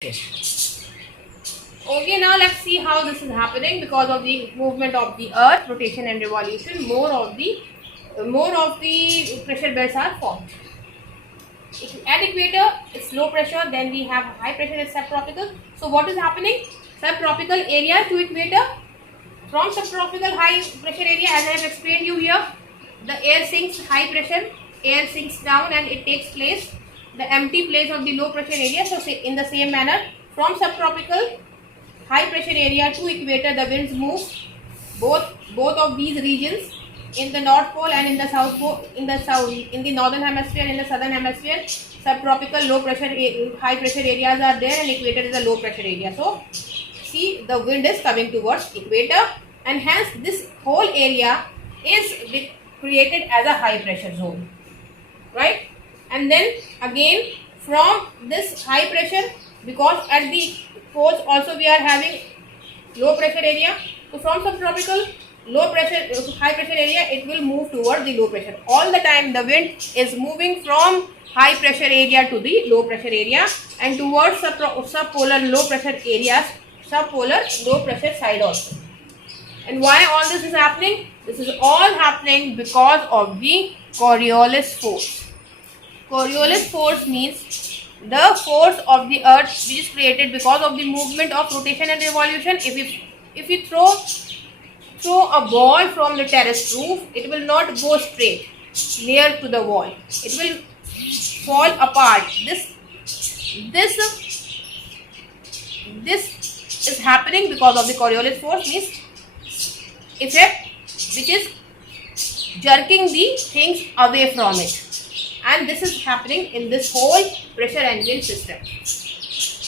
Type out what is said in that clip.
Okay, now let's see how this is happening because of the movement of the earth, rotation and revolution. More of the pressure belts are formed. At equator, it's low pressure. Then we have high pressure at subtropical. So what is happening? Subtropical area to equator. From subtropical high pressure area, as I have explained you here, the air sinks, high pressure air sinks down and it takes place the empty place of the low pressure area. So in the same manner, from subtropical high pressure area to equator, the winds move both of these regions in the north pole and in the south pole, in the northern hemisphere, in the southern hemisphere. Subtropical low pressure high pressure areas are there and equator is a low pressure area. So see, the wind is coming towards equator and hence this whole area is created as a high pressure zone, right? And then again from this high pressure, because at the poles also we are having low pressure area, so from subtropical low pressure high pressure area, it will move towards the low pressure. All the time the wind is moving from high pressure area to the low pressure area and towards subpolar low pressure areas, subpolar low pressure side also. And why all this is happening? This is all happening because of the Coriolis force. Coriolis force means the force of the earth which is created because of the movement of rotation and revolution. If you throw a ball from the terrace roof, it will not go straight near to the wall. It will fall apart. This is happening because of the Coriolis force, means effect which is jerking the things away from it. And this is happening in this whole pressure and wind system.